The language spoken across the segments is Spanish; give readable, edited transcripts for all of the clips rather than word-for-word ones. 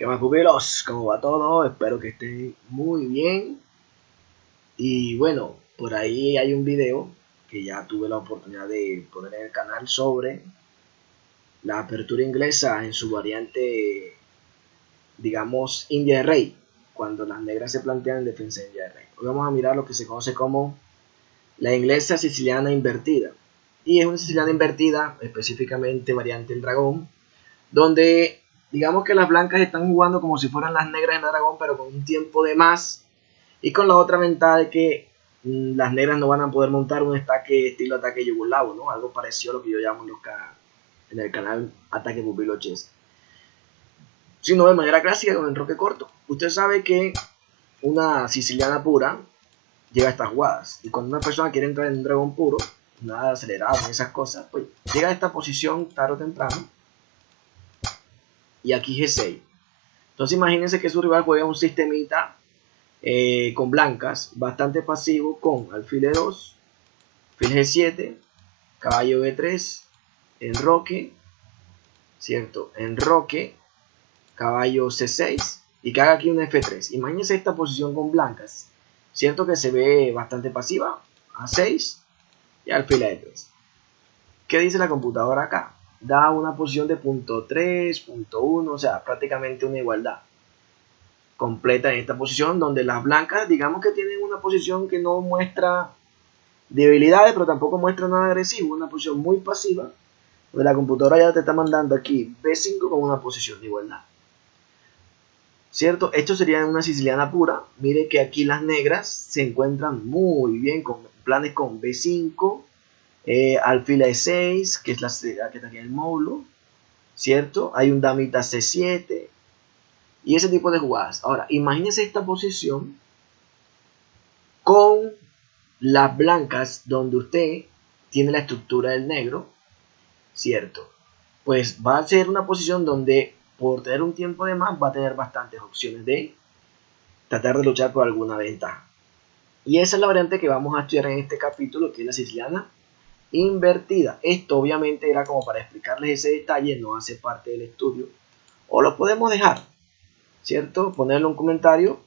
¿Qué más, pupilos? ¿Cómo va todo? Espero que estén muy bien. Y bueno, por ahí hay un video que ya tuve la oportunidad de poner en el canal sobre la apertura inglesa en su variante, digamos, India de Rey, cuando las negras se plantean en defensa de India de Rey. Hoy vamos a mirar lo que se conoce como la inglesa siciliana invertida. Y es una siciliana invertida, específicamente variante el dragón, donde digamos que las blancas están jugando como si fueran las negras en el dragón, pero con un tiempo de más y con la otra ventaja de que las negras no van a poder montar un ataque estilo ataque yugolavo, ¿no? Algo parecido a lo que yo llamo en el canal Ataque Pupilo Chess, sino de manera clásica con enroque corto. Usted sabe que una siciliana pura llega a estas jugadas, y cuando una persona quiere entrar en un dragón puro, nada acelerado, esas cosas, pues llega a esta posición tarde o temprano, y aquí G6. Entonces imagínense que su rival juega un sistemita con blancas, bastante pasivo, con alfil E2, alfil G7, caballo B3, enroque, ¿cierto? Enroque, caballo C6, y que haga aquí un F3. Imagínense esta posición con blancas, ¿cierto? Que se ve bastante pasiva, A6 y alfil E3. ¿Qué dice la computadora acá? Da una posición de punto 3, punto 1, o sea, prácticamente una igualdad completa en esta posición, donde las blancas digamos que tienen una posición que no muestra debilidades, pero tampoco muestra nada agresivo, una posición muy pasiva, donde la computadora ya te está mandando aquí B5 con una posición de igualdad, ¿cierto? Esto sería una siciliana pura. Mire que aquí las negras se encuentran muy bien con planes con B5, alfil E6, que es la que estaría el módulo, ¿cierto? Hay un damita C7 y ese tipo de jugadas. Ahora, imagínense esta posición con las blancas donde usted tiene la estructura del negro, ¿cierto? Pues va a ser una posición donde por tener un tiempo de más va a tener bastantes opciones de tratar de luchar por alguna ventaja. Y esa es la variante que vamos a estudiar en este capítulo, que es la siciliana invertida. Esto obviamente era como para explicarles ese detalle, no hace parte del estudio, o lo podemos dejar, ¿cierto? Ponerle un comentario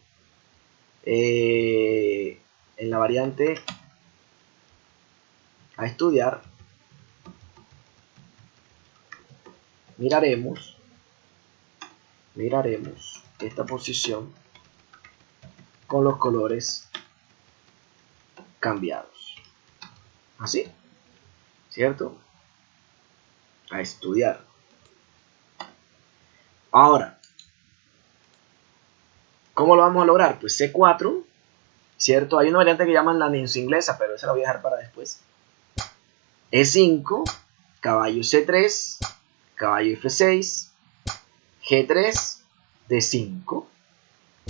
en la variante a estudiar. Miraremos esta posición con los colores cambiados, así, ¿cierto? A estudiar. Ahora, ¿cómo lo vamos a lograr? Pues C4, ¿cierto? Hay una variante que llaman la Nenso inglesa, pero esa la voy a dejar para después. E5, caballo C3, caballo F6, G3, D5,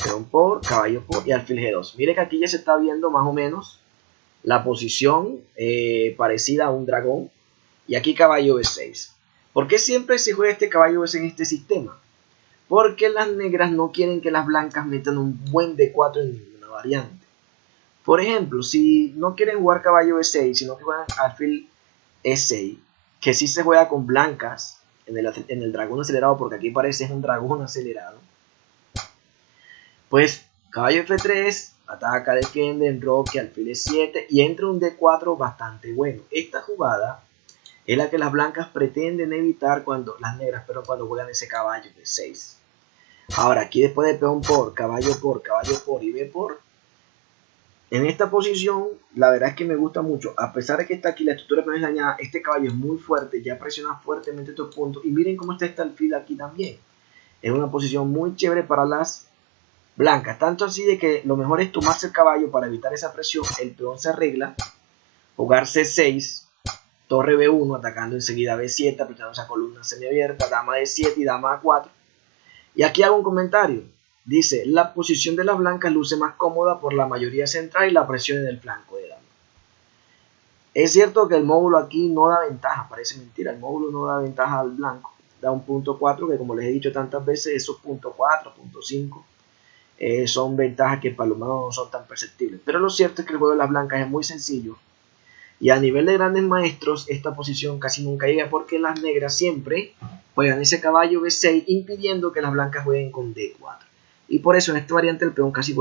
peón por, caballo por y alfil G2. Mire que aquí ya se está viendo más o menos la posición parecida a un dragón, y aquí caballo B6. ¿Por qué siempre se juega este caballo B6 en este sistema? Porque las negras no quieren que las blancas metan un buen D4 en ninguna variante. Por ejemplo, si no quieren jugar caballo B6, sino que juegan alfil E6, que sí se juega con blancas en el dragón acelerado, porque aquí parece es un dragón acelerado, pues caballo F3, ataca, defiende, enroque, alfil E7 y entra un D4 bastante bueno. Esta jugada es la que las blancas pretenden evitar cuando las negras, pero cuando juegan ese caballo D6. Ahora, aquí después de peón por, caballo por y B por, en esta posición, la verdad es que me gusta mucho. A pesar de que está aquí la estructura de peones dañada, este caballo es muy fuerte, ya presiona fuertemente estos puntos. Y miren cómo está este alfil aquí también. Es una posición muy chévere para las blancas. Tanto así de que lo mejor es tomarse el caballo para evitar esa presión. El peón se arregla, jugar C6, torre B1, atacando enseguida B7, apretando esa columna semiabierta, dama D7 y dama A4. Y aquí hago un comentario. Dice, la posición de las blancas luce más cómoda por la mayoría central y la presión en el flanco de dama. Es cierto que el módulo aquí no da ventaja, parece mentira, el módulo no da ventaja al blanco. Da un punto 4 que, como les he dicho tantas veces, esos punto 4, punto 5 son ventajas que para el humano no son tan perceptibles. Pero lo cierto es que el juego de las blancas es muy sencillo Y a nivel de grandes maestros, esta posición casi nunca llega porque las negras siempre juegan ese caballo B6, impidiendo que las blancas jueguen con D4. Y por eso en esta variante el peón casi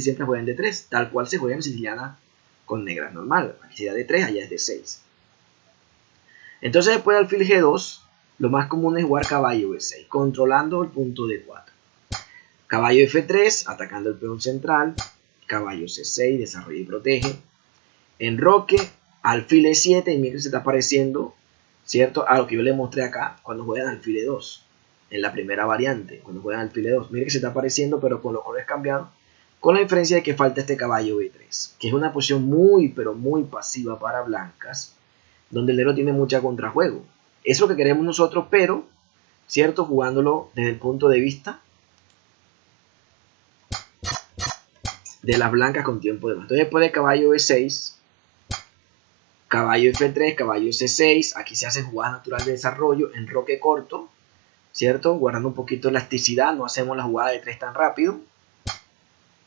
siempre juega en D3, tal cual se juega en siciliana con negras normal. Aquí sería D3, allá es D6. Entonces después de alfil G2, lo más común es jugar caballo B6, controlando el punto D4. Caballo F3, atacando el peón central. Caballo C6, desarrolla y protege. Enroque, alfil E7, y miren que se está pareciendo, ¿cierto?, a lo que yo le mostré acá cuando juegan alfil E2. En la primera variante, cuando juegan alfil E2. Miren que se está pareciendo, pero con los colores cambiados. Con la diferencia de que falta este caballo B3, que es una posición muy, pero muy pasiva para blancas, donde el negro tiene mucha contrajuego. Eso es lo que queremos nosotros, pero, ¿cierto?, jugándolo desde el punto de vista de las blancas con tiempo de más. Entonces después de caballo B6, caballo F3, caballo C6, aquí se hace jugada natural de desarrollo, enroque corto, ¿cierto? Guardando un poquito de elasticidad, no hacemos la jugada de 3 tan rápido.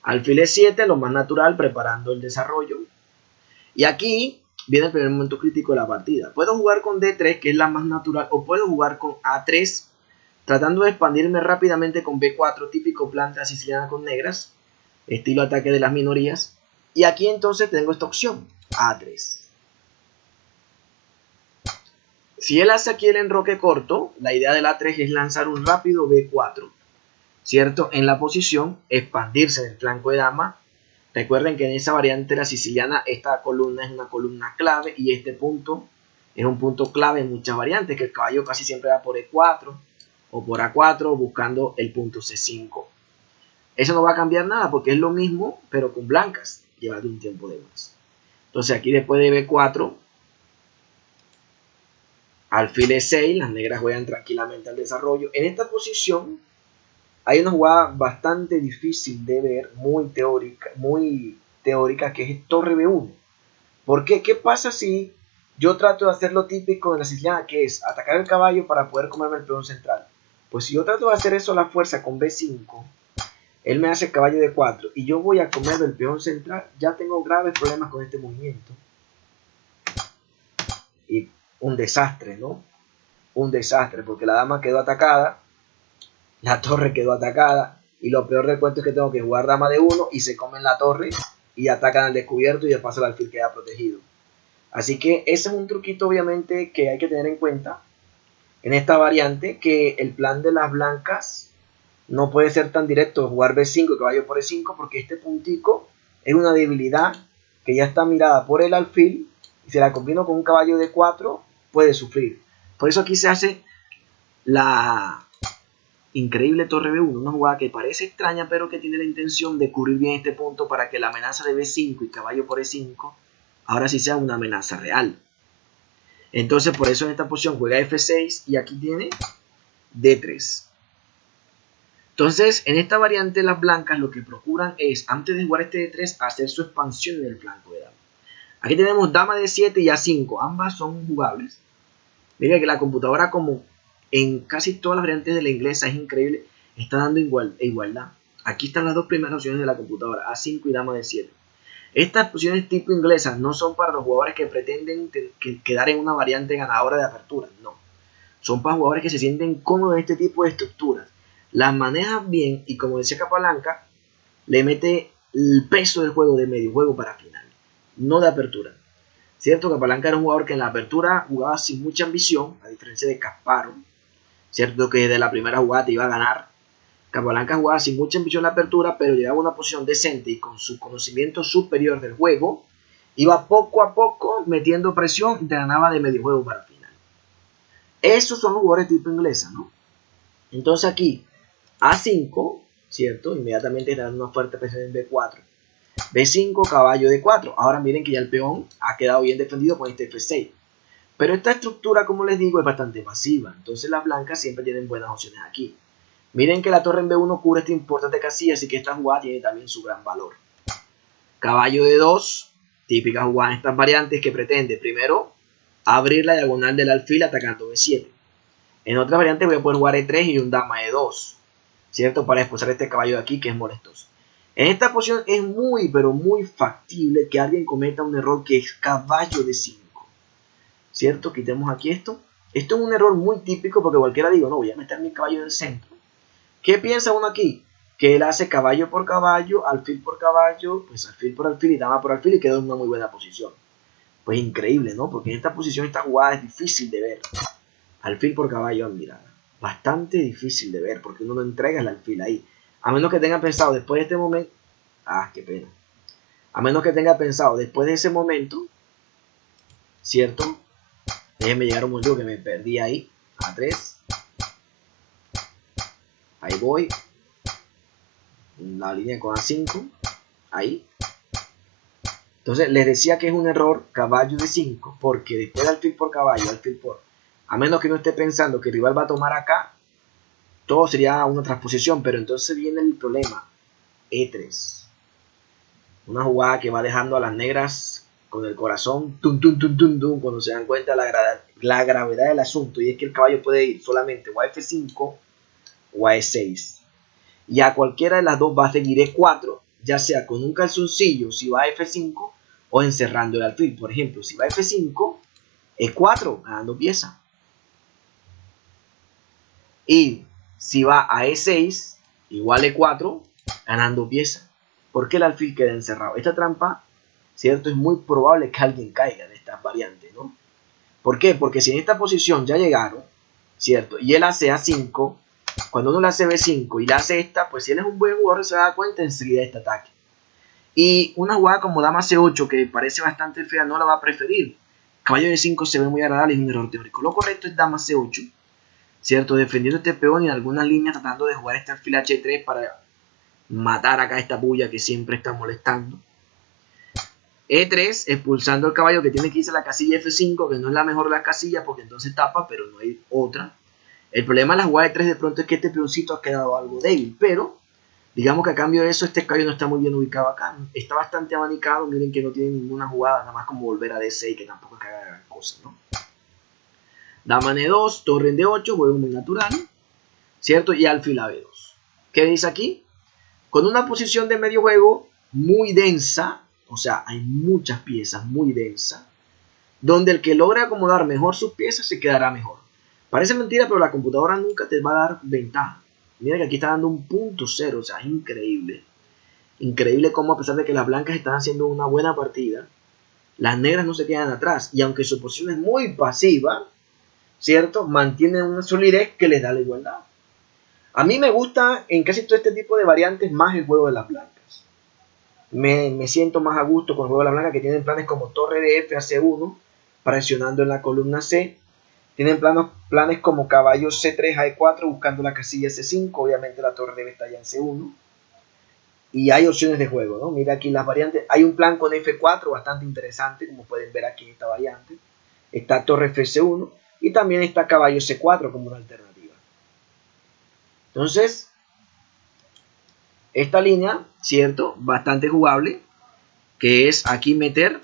Alfil E7, lo más natural, preparando el desarrollo. Y aquí viene el primer momento crítico de la partida. Puedo jugar con D3, que es la más natural, o puedo jugar con A3, tratando de expandirme rápidamente con B4, típico planta siciliana con negras, estilo ataque de las minorías. Y aquí entonces tengo esta opción, A3. Si él hace aquí el enroque corto, la idea del A3 es lanzar un rápido B4, ¿cierto? En la posición, expandirse en el flanco de dama. Recuerden que en esa variante de la siciliana, esta columna es una columna clave y este punto es un punto clave en muchas variantes, que el caballo casi siempre va por E4 o por A4 buscando el punto C5. Eso no va a cambiar nada porque es lo mismo, pero con blancas, llevando un tiempo de más. Entonces aquí después de B4, alfil E6, las negras juegan tranquilamente al desarrollo. En esta posición hay una jugada bastante difícil de ver, muy teórica, que es torre B1. ¿Por qué? ¿Qué pasa si yo trato de hacer lo típico de la siciliana, que es atacar el caballo para poder comerme el peón central? Pues si yo trato de hacer eso a la fuerza con B5, él me hace caballo de 4 y yo voy a comer el peón central, ya tengo graves problemas con este movimiento. Y un desastre, ¿no? Un desastre, porque la dama quedó atacada, la torre quedó atacada, y lo peor del cuento es que tengo que jugar dama de 1 y se comen la torre y atacan al descubierto y de paso el alfil queda protegido. Así que ese es un truquito obviamente que hay que tener en cuenta en esta variante, que el plan de las blancas no puede ser tan directo, jugar B5 y caballo por E5, porque este puntico es una debilidad que ya está mirada por el alfil, y si la combino con un caballo de 4 puede sufrir. Por eso aquí se hace la increíble torre B1, una jugada que parece extraña pero que tiene la intención de cubrir bien este punto para que la amenaza de B5 y caballo por E5 ahora sí sea una amenaza real. Entonces por eso en esta posición juega F6 y aquí tiene D3. Entonces en esta variante las blancas lo que procuran es, antes de jugar este D3, hacer su expansión en el flanco de dama. Aquí tenemos dama D7 y A5, ambas son jugables. Mira que la computadora, como en casi todas las variantes de la inglesa, es increíble, está dando igualdad. Aquí están las dos primeras opciones de la computadora, A5 y dama D7. Estas opciones tipo inglesas no son para los jugadores que pretenden quedar en una variante ganadora de apertura, no. Son para jugadores que se sienten cómodos en este tipo de estructuras. Las manejan bien y, como decía Capablanca, le mete el peso del juego de medio juego para final, no de apertura. Cierto, Capablanca era un jugador que en la apertura jugaba sin mucha ambición, a diferencia de Kasparov. Cierto que de la primera jugada te iba a ganar. Capablanca jugaba sin mucha ambición en la apertura, pero llegaba a una posición decente y con su conocimiento superior del juego, iba poco a poco metiendo presión y te ganaba de medio juego para final. Esos son los jugadores tipo inglesa, ¿no? Entonces aquí, A5, ¿cierto? Inmediatamente está dando una fuerte presión en B4. B5, caballo D4. Ahora miren que ya el peón ha quedado bien defendido con este F6. Pero esta estructura, como les digo, es bastante pasiva. Entonces las blancas siempre tienen buenas opciones aquí. Miren que la torre en B1 cubre esta importante casilla, así que esta jugada tiene también su gran valor. Caballo D2, típica jugada en estas variantes que pretende primero abrir la diagonal del alfil atacando B7. En otra variante voy a poder jugar E3 y un dama E2, ¿cierto? Para expulsar este caballo de aquí que es molestoso. En esta posición es muy, pero muy factible que alguien cometa un error que es caballo de 5. ¿Cierto? Quitemos aquí esto. Esto es un error muy típico porque cualquiera digo, no, voy a meter mi caballo en el centro. ¿Qué piensa uno aquí? Que él hace caballo por caballo, alfil por caballo, pues alfil por alfil y dama por alfil y quedó en una muy buena posición. Pues increíble, ¿no? Porque en esta posición, esta jugada es difícil de ver. Alfil por caballo, mira, bastante difícil de ver porque uno no entrega el alfil ahí. A menos que tenga pensado después de este momento, qué pena. A menos que tenga pensado después de ese momento, ¿cierto? Déjenme llegar un momento que me perdí ahí. A3. Ahí voy. La línea con A5. Ahí. Entonces les decía que es un error caballo de 5. Porque después de alfil por caballo, alfil por... A menos que no esté pensando que el rival va a tomar acá, todo sería una transposición. Pero entonces viene el problema. E3. Una jugada que va dejando a las negras con el corazón tum, tum, tum, tum, tum, cuando se dan cuenta la gravedad del asunto, y es que el caballo puede ir solamente o a F5 o a E6, y a cualquiera de las dos va a seguir E4, ya sea con un calzoncillo si va a F5 o encerrando el alfil. Por ejemplo, si va a F5, E4 ganando pieza, y si va a E6 igual E4 ganando pieza, porque el alfil queda encerrado. Esta trampa, ¿cierto? Es muy probable que alguien caiga de estas variantes, ¿no? ¿Por qué? Porque si en esta posición ya llegaron, ¿cierto? Y él hace A5, cuando uno le hace B5 y le hace esta, pues si él es un buen jugador se da cuenta enseguida de este ataque. Y una jugada como dama C8, que parece bastante fea, no la va a preferir. Caballo de 5 se ve muy agradable y es un error teórico. Lo correcto es dama C8, ¿cierto? Defendiendo este peón y en algunas líneas tratando de jugar este alfil H3 para matar acá esta bulla que siempre está molestando. E3, expulsando el caballo que tiene que irse a la casilla F5, que no es la mejor de las casillas porque entonces tapa, pero no hay otra. El problema de la jugada de 3 de pronto es que este peoncito ha quedado algo débil, pero digamos que a cambio de eso este caballo no está muy bien ubicado acá. Está bastante abanicado, miren que no tiene ninguna jugada, nada más como volver a D6, que tampoco es que haga gran cosa, ¿no? Dama en E2, torre en D8, juego muy natural, ¿cierto? Y alfil a B2. ¿Qué dice aquí? Con una posición de medio juego muy densa, o sea, hay muchas piezas muy densas, donde el que logre acomodar mejor sus piezas se quedará mejor. Parece mentira, pero la computadora nunca te va a dar ventaja. Mira que aquí está dando un punto cero, o sea, es increíble. Increíble cómo a pesar de que las blancas están haciendo una buena partida, las negras no se quedan atrás. Y aunque su posición es muy pasiva, ¿cierto? Mantienen una solidez que les da la igualdad. A mí me gusta en casi todo este tipo de variantes más el juego de las blancas. Me siento más a gusto con el juego de las blancas, que tienen planes como torre de F a C1, presionando en la columna C. Tienen planes como caballo C3 a E4 buscando la casilla C5. Obviamente la torre debe estar ya en C1. Y hay opciones de juego, ¿no? Mira aquí las variantes. Hay un plan con F4 bastante interesante, como pueden ver aquí en esta variante. Está torre FC1 y también está caballo C4 como una alternativa. Entonces, esta línea, ¿cierto? Bastante jugable, que es aquí meter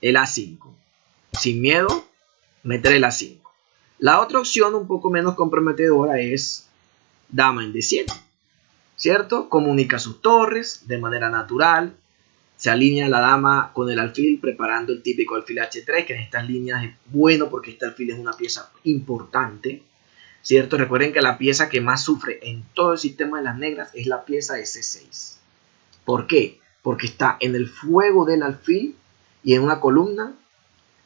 el A5. Sin miedo, meter el A5. La otra opción un poco menos comprometedora es dama en D7, ¿cierto? Comunica sus torres de manera natural, se alinea la dama con el alfil preparando el típico alfil H3, que en estas líneas es bueno porque este alfil es una pieza importante, ¿cierto? Recuerden que la pieza que más sufre en todo el sistema de las negras es la pieza S6. ¿Por qué? Porque está en el fuego del alfil y en una columna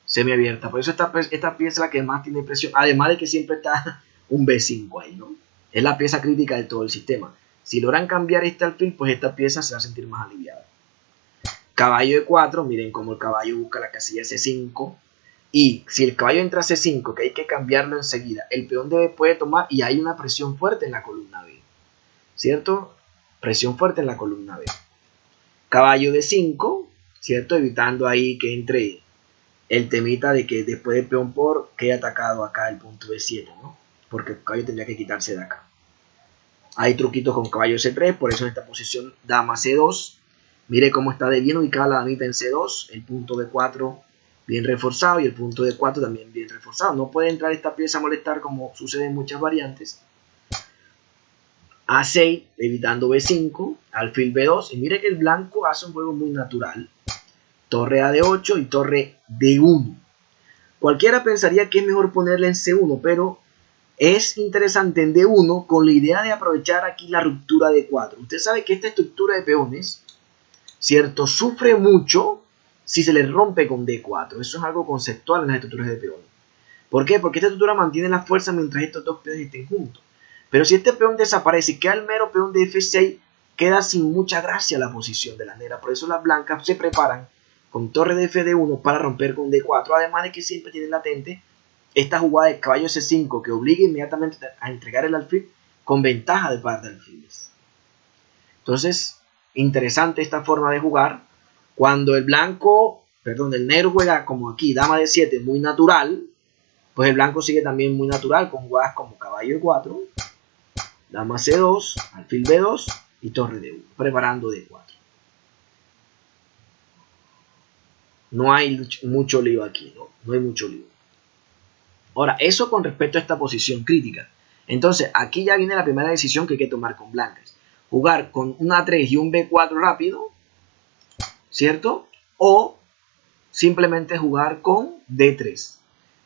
semiabierta. Por eso esta pieza es la que más tiene presión, además de que siempre está un B5 ahí, ¿no? Es la pieza crítica de todo el sistema. Si logran cambiar este alfil, pues esta pieza se va a sentir más aliviada. Caballo de 4, miren cómo el caballo busca la casilla C5. Y si el caballo entra a C5, que hay que cambiarlo enseguida, el peón puede tomar y hay una presión fuerte en la columna B. ¿Cierto? Presión fuerte en la columna B. Caballo de 5, ¿cierto? Evitando ahí que entre el temita de que después del peón por quede atacado acá el punto B7, ¿no? Porque el caballo tendría que quitarse de acá. Hay truquitos con caballo C3, por eso en esta posición dama C2. Mire cómo está de bien ubicada la damita en C2, el punto B4 bien reforzado y el punto D4 también bien reforzado. No puede entrar esta pieza a molestar como sucede en muchas variantes. A6, evitando B5, alfil B2. Y mire que el blanco hace un juego muy natural. Torre A de 8 y torre D1. Cualquiera pensaría que es mejor ponerle en C1, pero es interesante en D1 con la idea de aprovechar aquí la ruptura de 4. Usted sabe que esta estructura de peones, ¿cierto?, sufre mucho si se le rompe con D4. Eso es algo conceptual en las estructuras de peones. ¿Por qué? Porque esta estructura mantiene la fuerza mientras estos dos peones estén juntos. Pero si este peón desaparece y queda el mero peón de F6, queda sin mucha gracia la posición de la negra. Por eso las blancas se preparan con torre de Fd1 para romper con D4. Además de que siempre tienen latente esta jugada de caballo C5 que obliga inmediatamente a entregar el alfil con ventaja de par de alfiles. Entonces, interesante esta forma de jugar. Cuando el negro juega como aquí, dama de 7 muy natural, pues el blanco sigue también muy natural con jugadas como caballo E4, dama C2, alfil B2 y torre D1, preparando D4. No hay mucho lío aquí, no hay mucho lío. Ahora, eso con respecto a esta posición crítica. Entonces, aquí ya viene la primera decisión que hay que tomar con blancas. Jugar con un A3 y un B4 rápido, ¿cierto? O simplemente jugar con D3,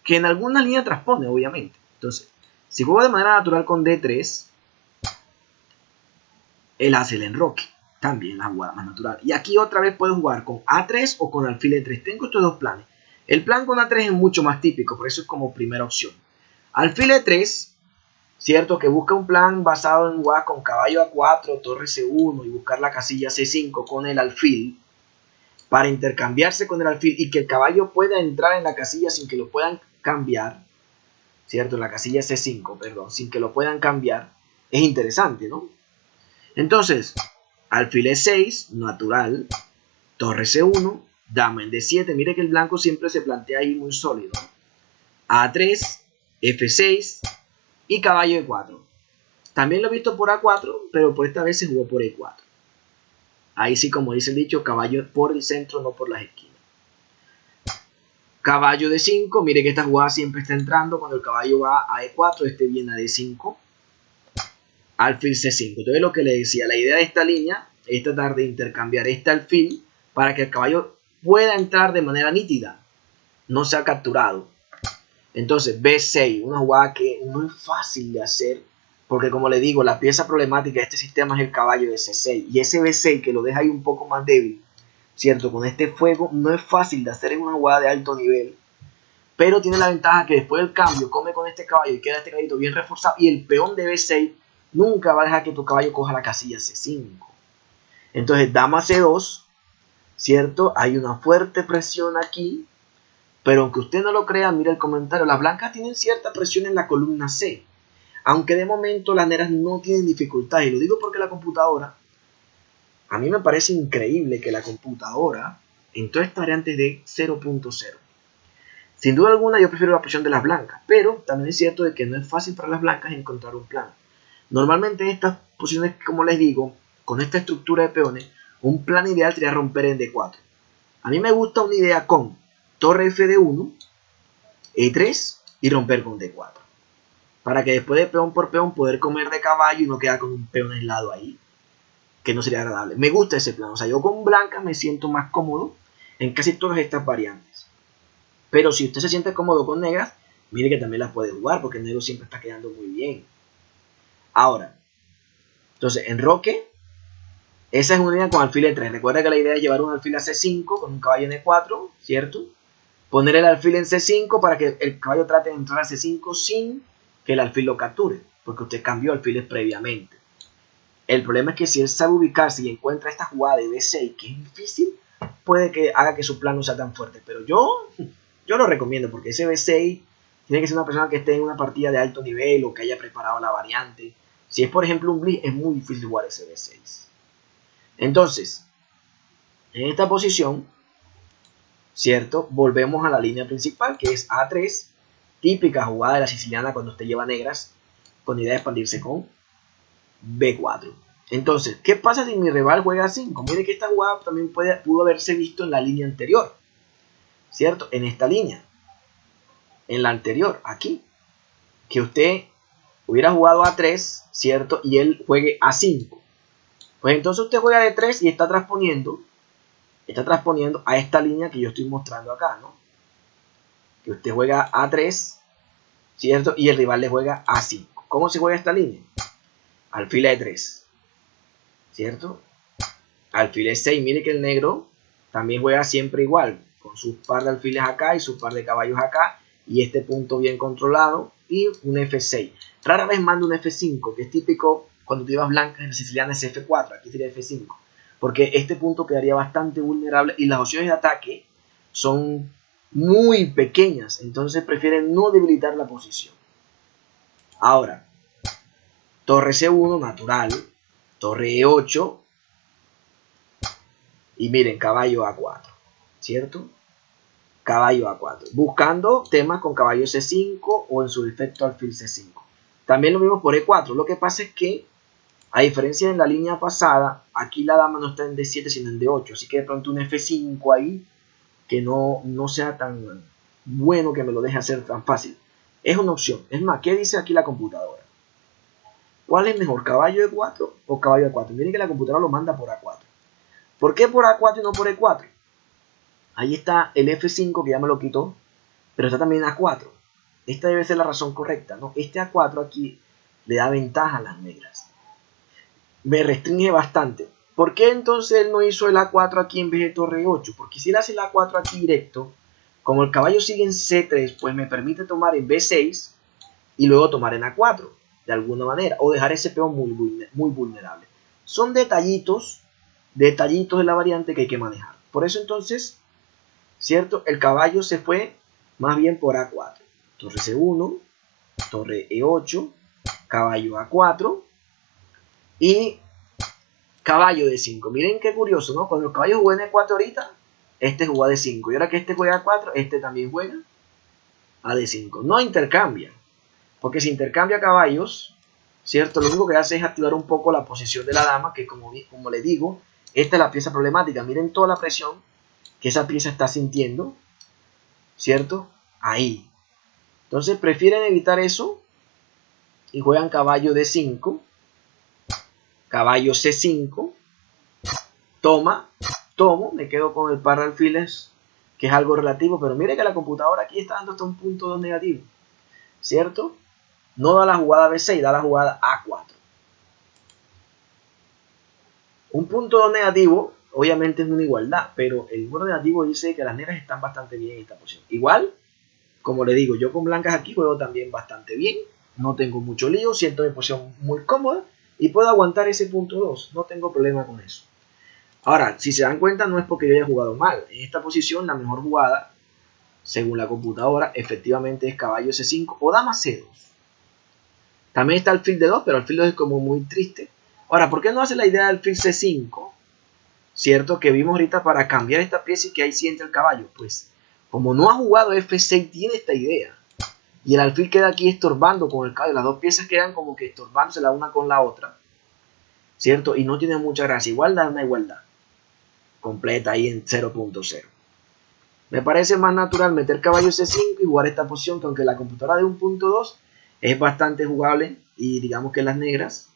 que en alguna línea transpone, obviamente. Entonces, si juego de manera natural con D3, él hace el enroque, también la jugada más natural. Y aquí otra vez puedo jugar con A3 o con alfil E3. Tengo estos dos planes. El plan con A3 es mucho más típico, por eso es como primera opción. Alfil E3, cierto, que busca un plan basado en jugar con caballo A4, torre C1 y buscar la casilla C5 con el alfil para intercambiarse con el alfil y que el caballo pueda entrar en la casilla sin que lo puedan cambiar, cierto, la casilla C5, perdón, sin que lo puedan cambiar, es interesante, ¿no? Entonces, alfil E6, natural, torre C1, dama en D7, mire que el blanco siempre se plantea ahí muy sólido. A3, F6 y caballo E4. También lo he visto por A4, pero por esta vez se jugó por E4. Ahí sí, como dice el dicho, caballo por el centro, no por las esquinas. Caballo D5, mire que esta jugada siempre está entrando cuando el caballo va a E4, este viene a D5. Alfil C5. Entonces lo que le decía, la idea de esta línea es tratar de intercambiar este alfil para que el caballo pueda entrar de manera nítida, no sea capturado. Entonces B6, una jugada que no es fácil de hacer, porque como le digo, la pieza problemática de este sistema es el caballo de C6, y ese B6 que lo deja ahí un poco más débil, ¿cierto? Con este fuego no es fácil de hacer en una jugada de alto nivel, pero tiene la ventaja que después del cambio come con este caballo y queda este caballito bien reforzado, y el peón de B6 nunca va a dejar que tu caballo coja la casilla C5. Entonces dama C2, ¿cierto? Hay una fuerte presión aquí, pero aunque usted no lo crea, mira el comentario, las blancas tienen cierta presión en la columna C, aunque de momento las negras no tienen dificultad, y lo digo porque la computadora, a mí me parece increíble que la computadora en todas estas variantes de 0.0. Sin duda alguna yo prefiero la presión de las blancas, pero también es cierto de que no es fácil para las blancas encontrar un plan. Normalmente estas posiciones, como les digo, con esta estructura de peones, un plan ideal sería romper en D4. A mí me gusta una idea con torre Fd1, E3 y romper con D4. Para que después de peón por peón poder comer de caballo y no quedar con un peón aislado ahí, que no sería agradable. Me gusta ese plan. O sea, yo con blancas me siento más cómodo en casi todas estas variantes. Pero si usted se siente cómodo con negras, mire que también las puede jugar porque el negro siempre está quedando muy bien. Ahora, entonces, enroque. Esa es una línea con alfil E3. Recuerda que la idea es llevar un alfil a C5 con un caballo en E4, ¿cierto? Poner el alfil en C5 para que el caballo trate de entrar a C5 sin que el alfil lo capture, porque usted cambió alfiles previamente. El problema es que si él sabe ubicarse y encuentra esta jugada de B6, que es difícil, puede que haga que su plan no sea tan fuerte. Pero yo lo recomiendo, porque ese B6 tiene que ser una persona que esté en una partida de alto nivel o que haya preparado la variante. Si es, por ejemplo, un blitz, es muy difícil jugar ese B6. Entonces, en esta posición, ¿cierto? Volvemos a la línea principal, que es A3, típica jugada de la siciliana cuando usted lleva negras, con idea de expandirse con B4. Entonces, ¿qué pasa si mi rival juega 5? Mire que esta jugada también pudo haberse visto en la línea anterior, ¿cierto? En esta línea, en la anterior, aquí, que usted hubiera jugado A3, ¿cierto? Y él juegue A5. Pues entonces usted juega de 3 y está transponiendo a esta línea que yo estoy mostrando acá, ¿no? Que usted juega A3, ¿cierto? Y el rival le juega A5. ¿Cómo se juega esta línea? Alfil E3, ¿cierto? Alfil E6, mire que el negro también juega siempre igual, con sus par de alfiles acá y su par de caballos acá, y este punto bien controlado, y un F6. Rara vez manda un F5, que es típico cuando tú llevas blancas en la siciliana es F4, aquí sería F5, porque este punto quedaría bastante vulnerable y las opciones de ataque son muy pequeñas, entonces prefieren no debilitar la posición. Ahora, torre C1 natural, torre E8, y miren, caballo A4, ¿cierto? Caballo A4, buscando temas con caballo C5 o en su defecto alfil C5. También lo mismo por E4, lo que pasa es que, a diferencia de la línea pasada, aquí la dama no está en D7 sino en D8, así que de pronto un F5 ahí, que no sea tan bueno que me lo deje hacer tan fácil. Es una opción. Es más, ¿qué dice aquí la computadora? ¿Cuál es mejor, caballo E4 o caballo A4? Miren que la computadora lo manda por A4. ¿Por qué por A4 y no por E4? Ahí está el F5 que ya me lo quitó, pero está también A4. Esta debe ser la razón correcta, ¿no? Este A4 aquí le da ventaja a las negras. Me restringe bastante. ¿Por qué entonces él no hizo el A4 aquí en vez de torre 8? Porque si él hace el A4 aquí directo, como el caballo sigue en C3, pues me permite tomar en B6 y luego tomar en A4, de alguna manera, o dejar ese peón muy vulnerable. Son detallitos de la variante que hay que manejar. Por eso entonces, ¿cierto? El caballo se fue más bien por A4. Torre C1, torre E8, caballo A4 y caballo D5. Miren qué curioso, ¿no? Cuando el caballo jugó en E4 ahorita, este jugó a D5. Y ahora que este juega A4, este también juega a D5. No intercambia, porque si intercambia caballos, ¿cierto? Lo único que hace es activar un poco la posición de la dama, que como le digo, esta es la pieza problemática. Miren toda la presión que esa pieza está sintiendo, ¿cierto? Ahí. Entonces prefieren evitar eso y juegan caballo D5, caballo C5, toma, tomo, me quedo con el par de alfiles, que es algo relativo, pero mire que la computadora aquí está dando hasta un punto 2 negativo, ¿cierto? No da la jugada B6, da la jugada A4. Un punto 2 negativo, obviamente es una igualdad, pero el número negativo dice que las negras están bastante bien en esta posición. Igual, como le digo, yo con blancas aquí juego también bastante bien, no tengo mucho lío, siento mi posición muy cómoda y puedo aguantar ese punto 2, no tengo problema con eso. Ahora, si se dan cuenta, no es porque yo haya jugado mal. En esta posición, la mejor jugada, según la computadora, efectivamente es caballo C5 o dama C2. También está alfil D2, pero alfil D2 es como muy triste. Ahora, ¿por qué no hace la idea del alfil C5? ¿Cierto? Que vimos ahorita para cambiar esta pieza y que ahí siente el caballo. Pues, como no ha jugado F6, tiene esta idea. Y el alfil queda aquí estorbando con el caballo. Las dos piezas quedan como que estorbándose la una con la otra. ¿Cierto? Y no tiene mucha gracia. Igualdad es una igualdad completa ahí en 0.0. Me parece más natural meter caballo C5 y jugar esta posición, que aunque la computadora de 1.2 es bastante jugable y digamos que las negras,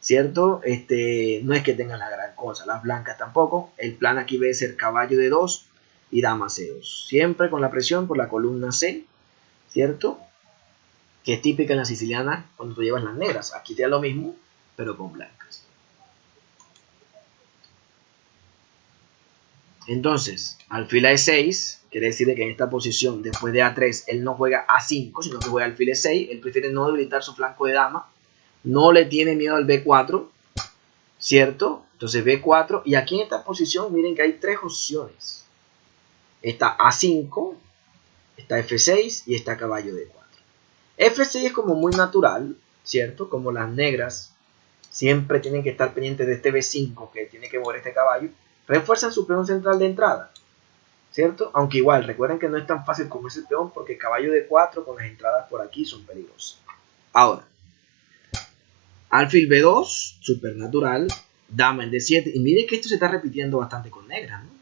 ¿cierto? No es que tengan la gran cosa, las blancas tampoco. El plan aquí debe ser caballo D2 y dama C2. Siempre con la presión por la columna C, ¿cierto? Que es típica en la siciliana cuando tú llevas las negras. Aquí te da lo mismo, pero con blancas. Entonces, alfil E6, quiere decir que en esta posición, después de A3, él no juega A5, sino que juega alfil E6. Él prefiere no debilitar su flanco de dama. No le tiene miedo al B4, ¿cierto? Entonces B4. Y aquí en esta posición, miren que hay tres opciones. Está A5, está F6 y está caballo D4. F6 es como muy natural, ¿cierto? Como las negras siempre tienen que estar pendientes de este B5 que tiene que mover este caballo. Refuerzan su peón central de entrada, ¿cierto? Aunque igual, recuerden que no es tan fácil como ese peón porque caballo de 4 con las entradas por aquí son peligrosas. Ahora, alfil B2, supernatural, dama en D7. Y miren que esto se está repitiendo bastante con negras, ¿no?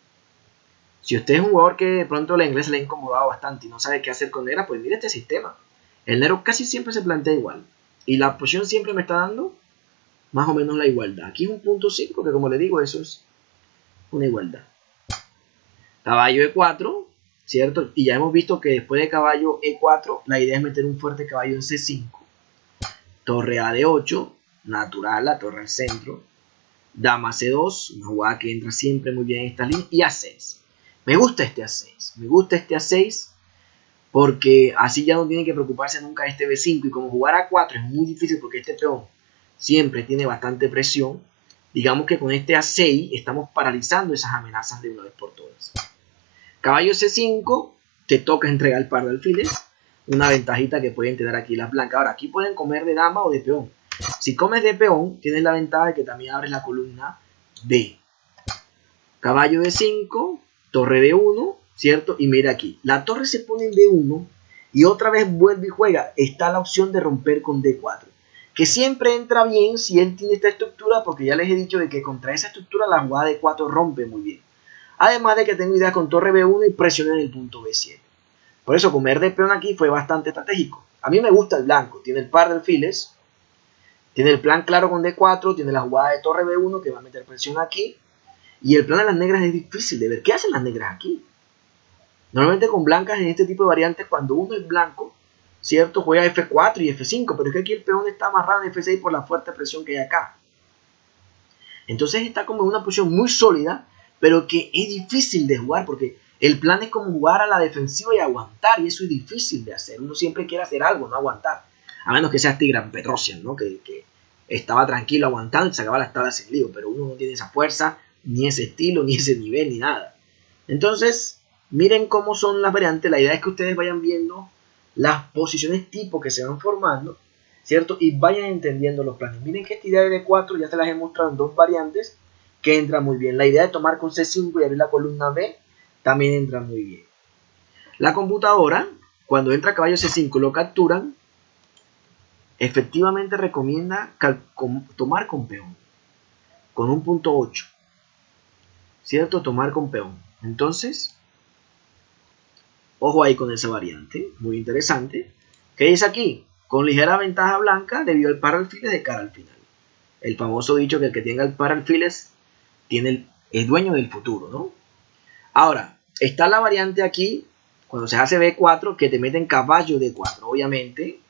Si usted es un jugador que de pronto la inglés le ha incomodado bastante y no sabe qué hacer con negras, pues mire este sistema. El negro casi siempre se plantea igual. Y la posición siempre me está dando más o menos la igualdad. Aquí es un punto 5, que como le digo, eso es una igualdad. Caballo E4, ¿cierto? Y ya hemos visto que después de caballo E4, la idea es meter un fuerte caballo en C5. Torre A de 8, natural, la torre al centro. Dama C2, una jugada que entra siempre muy bien en esta línea. Y A6. Me gusta este A6. Me gusta este A6 porque así ya no tiene que preocuparse nunca de este B5. Y como jugar A4 es muy difícil porque este peón siempre tiene bastante presión, digamos que con este A6 estamos paralizando esas amenazas de una vez por todas. Caballo C5, te toca entregar el par de alfiles. Una ventajita que pueden tener aquí las blancas. Ahora, aquí pueden comer de dama o de peón. Si comes de peón, tienes la ventaja de que también abres la columna B. Caballo D5, torre D1, ¿cierto? Y mira aquí, la torre se pone en D1 y otra vez vuelve y juega. Está la opción de romper con D4, que siempre entra bien si él tiene esta estructura, porque ya les he dicho de que contra esa estructura la jugada D4 rompe muy bien. Además de que tengo ideas con torre B1 y presioné en el punto B7. Por eso comer de peón aquí fue bastante estratégico. A mí me gusta el blanco, tiene el par de alfiles, tiene el plan claro con D4, tiene la jugada de torre B1 que va a meter presión aquí. Y el plan de las negras es difícil de ver. ¿Qué hacen las negras aquí? Normalmente con blancas en este tipo de variantes, cuando uno es blanco, ¿cierto? Juega F4 y F5, pero es que aquí el peón está amarrado en F6 por la fuerte presión que hay acá. Entonces está como en una posición muy sólida, pero que es difícil de jugar porque el plan es como jugar a la defensiva y aguantar, y eso es difícil de hacer. Uno siempre quiere hacer algo, no aguantar. A menos que sea Tigran Petrosian, ¿no? Que estaba tranquilo aguantando y sacaba las tablas sin lío, pero uno no tiene esa fuerza, ni ese estilo, ni ese nivel, ni nada. Entonces, miren cómo son las variantes. La idea es que ustedes vayan viendo las posiciones tipo que se van formando, ¿cierto? Y vayan entendiendo los planes. Miren que esta idea de D4 ya se las he mostrado en dos variantes que entra muy bien. La idea de tomar con C5 y abrir la columna B también entra muy bien. La computadora, cuando entra caballo C5 lo capturan, efectivamente recomienda tomar con peón, con un punto 8, ¿cierto? Tomar con peón. Entonces, ojo ahí con esa variante, muy interesante. ¿Qué dice aquí? Con ligera ventaja blanca debido al par alfiles de cara al final. El famoso dicho que el que tenga el par alfiles es dueño del futuro, ¿no? Ahora, está la variante aquí, cuando se hace B4, que te meten caballo D4, obviamente,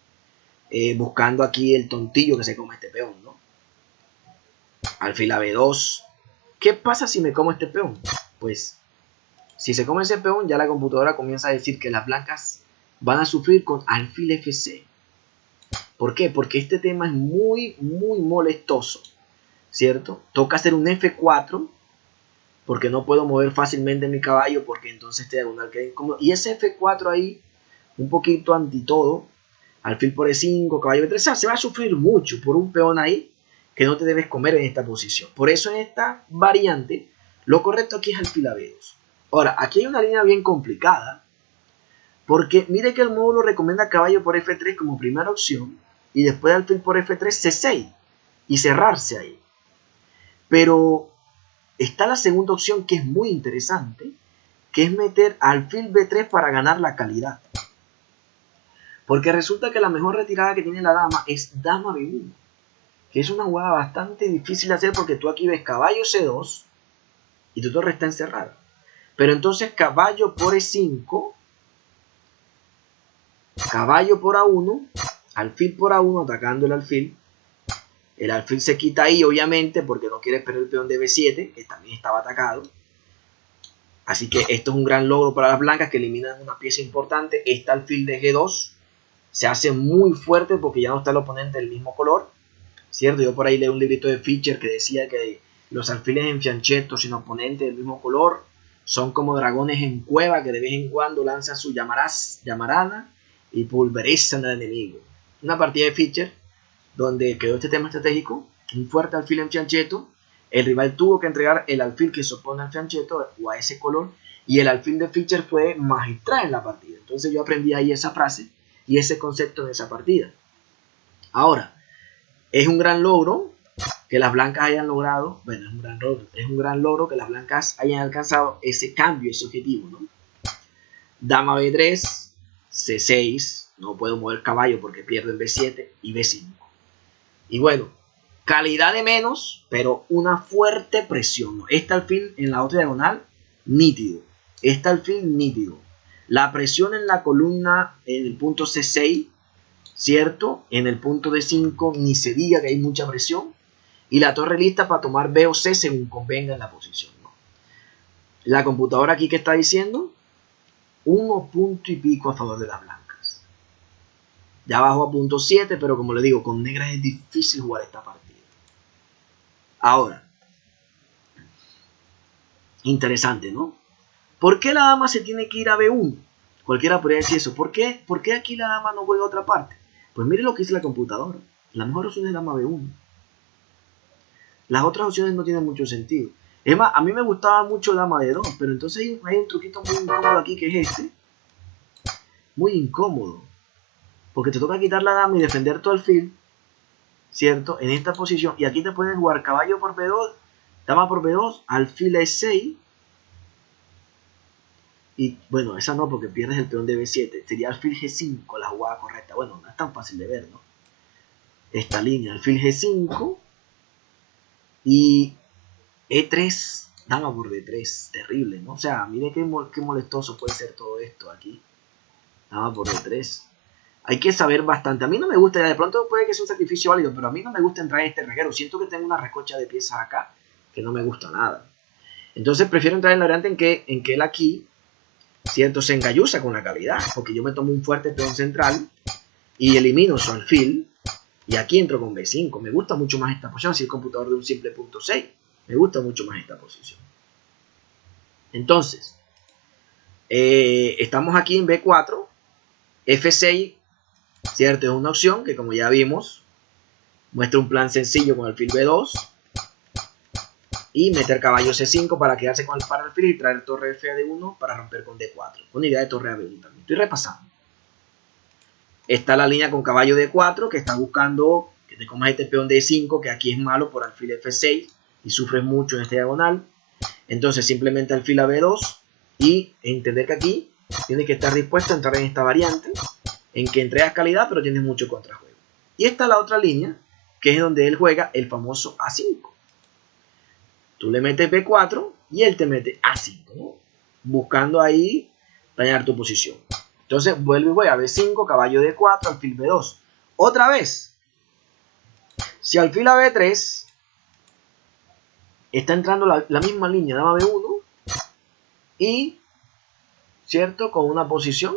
buscando aquí el tontillo que se come este peón, ¿no? Alfil a B2. ¿Qué pasa si me como este peón? Pues, si se come ese peón, ya la computadora comienza a decir que las blancas van a sufrir con alfil F6. ¿Por qué? Porque este tema es muy, muy molestoso, ¿cierto? Toca hacer un F4, porque no puedo mover fácilmente mi caballo, porque entonces este diagonal queda incómodo. Y ese F4 ahí, un poquito anti todo, alfil por E5, caballo B3, o sea, se va a sufrir mucho por un peón ahí que no te debes comer en esta posición. Por eso en esta variante, lo correcto aquí es alfil a B2. Ahora, aquí hay una línea bien complicada, porque mire que el módulo recomienda caballo por F3 como primera opción, y después alfil por F3, C6, y cerrarse ahí. Pero está la segunda opción que es muy interesante, que es meter alfil B3 para ganar la calidad. Porque resulta que la mejor retirada que tiene la dama es dama B1, que es una jugada bastante difícil de hacer porque tú aquí ves caballo C2 y tu torre está encerrada. Pero entonces caballo por E5, caballo por A1, alfil por A1 atacando el alfil. El alfil se quita ahí, obviamente, porque no quiere perder el peón de B7, que también estaba atacado. Así que esto es un gran logro para las blancas, que eliminan una pieza importante. Este alfil de G2 se hace muy fuerte porque ya no está el oponente del mismo color, ¿cierto? Yo por ahí leí un librito de Fischer que decía que los alfiles en fianchetto sin oponente del mismo color son como dragones en cueva que de vez en cuando lanzan su llamarada y pulverizan al enemigo. Una partida de Fischer donde quedó este tema estratégico, un fuerte alfil en fianchetto, el rival tuvo que entregar el alfil que se opone al fianchetto o a ese color, y el alfil de Fischer fue magistral en la partida. Entonces yo aprendí ahí esa frase y ese concepto en esa partida. Ahora, es un gran logro que las blancas hayan logrado, bueno, es un gran logro que las blancas hayan alcanzado ese cambio, ese objetivo, ¿no? Dama B3, C6, no puedo mover caballo porque pierdo en B7 y B5. Y bueno, calidad de menos, pero una fuerte presión, ¿no? Este alfil en la otra diagonal, nítido. Este alfil, nítido. La presión en la columna en el punto C6, ¿cierto? En el punto D5 ni se diga que hay mucha presión. Y la torre lista para tomar B o C según convenga en la posición, ¿no? La computadora aquí que está diciendo, 1 punto y pico a favor de las blancas. Ya bajó a punto 7, pero como le digo, con negras es difícil jugar esta partida. Ahora, interesante, ¿no? ¿Por qué la dama se tiene que ir a B1? Cualquiera podría decir eso. ¿Por qué aquí la dama no juega a otra parte? Pues mire lo que dice la computadora. La mejor opción es dama B1. Las otras opciones no tienen mucho sentido. Es más, a mí me gustaba mucho dama D2, pero entonces hay un truquito muy incómodo aquí que es este. Muy incómodo. Porque te toca quitar la dama y defender tu alfil, ¿cierto? En esta posición. Y aquí te pueden jugar caballo por B2, dama por B2, alfil E6. Y bueno, esa no, porque pierdes el peón de B7. Sería alfil G5 la jugada correcta. Bueno, no es tan fácil de ver, ¿no? Esta línea, alfil G5 y E3, dama por D3. Terrible, ¿no? O sea, mire qué molestoso puede ser todo esto aquí. Dama por D3. Hay que saber bastante. A mí no me gusta, de pronto puede que sea un sacrificio válido, pero a mí no me gusta entrar en este reguero. Siento que tengo una recocha de piezas acá que no me gusta nada. Entonces prefiero entrar en la variante en que él aquí, ¿cierto? Se engalluza con la calidad, porque yo me tomo un fuerte peón central y elimino su alfil, y aquí entro con B5. Me gusta mucho más esta posición, si el computador de un simple punto 6. Me gusta mucho más esta posición. Entonces, estamos aquí en B4, F6, ¿cierto? Es una opción que, como ya vimos, muestra un plan sencillo con alfil B2 y meter caballo C5 para quedarse con el par alfil y traer torre F de 1 para romper con D4, con idea de torre A1 también. Estoy repasando. Está la línea con caballo D4 que está buscando que te comas este peón D5 que aquí es malo por alfil F6 y sufres mucho en esta diagonal. Entonces simplemente alfil a B2 y entender que aquí tienes que estar dispuesto a entrar en esta variante en que entregas calidad pero tienes mucho contrajuego. Y esta es la otra línea que es donde él juega el famoso A5. Tú le metes B4 y él te mete A5, ¿no? Buscando ahí dañar tu posición. Entonces vuelvo y voy a B5, caballo D4, alfil B2. Otra vez, si alfil a B3 está entrando la misma línea, dama B1 y, ¿cierto? Con una posición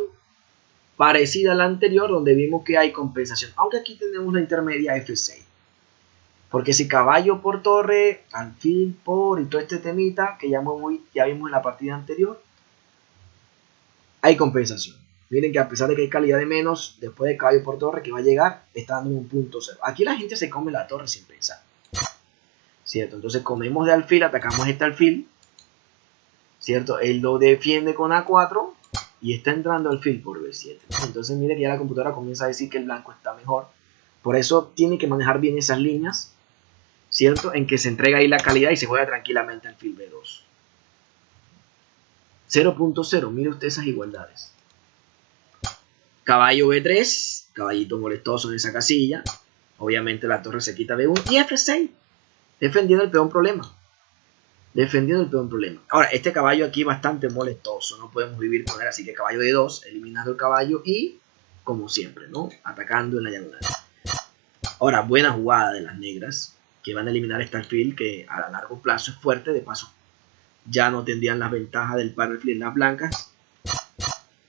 parecida a la anterior donde vimos que hay compensación. Aunque aquí tenemos la intermedia F6. Porque si caballo por torre, alfil por y todo este temita que ya vimos en la partida anterior, hay compensación. Miren que a pesar de que hay calidad de menos, después de caballo por torre que va a llegar, está dando un punto cero. Aquí la gente se come la torre sin pensar. ¿Cierto? Entonces comemos de alfil, atacamos este alfil. ¿Cierto? Él lo defiende con A4 y está entrando alfil por B7. Entonces mire que ya la computadora comienza a decir que el blanco está mejor. Por eso tiene que manejar bien esas líneas, ¿cierto? En que se entrega ahí la calidad y se juega tranquilamente alfil B2. 0.0, mire usted esas igualdades. Caballo B3, caballito molestoso en esa casilla. Obviamente la torre se quita B1 y F6, defendiendo el peón problema. Ahora, este caballo aquí bastante molestoso, no podemos vivir con él, así que caballo D2, eliminando el caballo y, como siempre, ¿no? Atacando en la diagonal. Ahora, buena jugada de las negras, que van a eliminar este alfil, que a largo plazo es fuerte, de paso ya no tendrían las ventajas del par alfil en las blancas.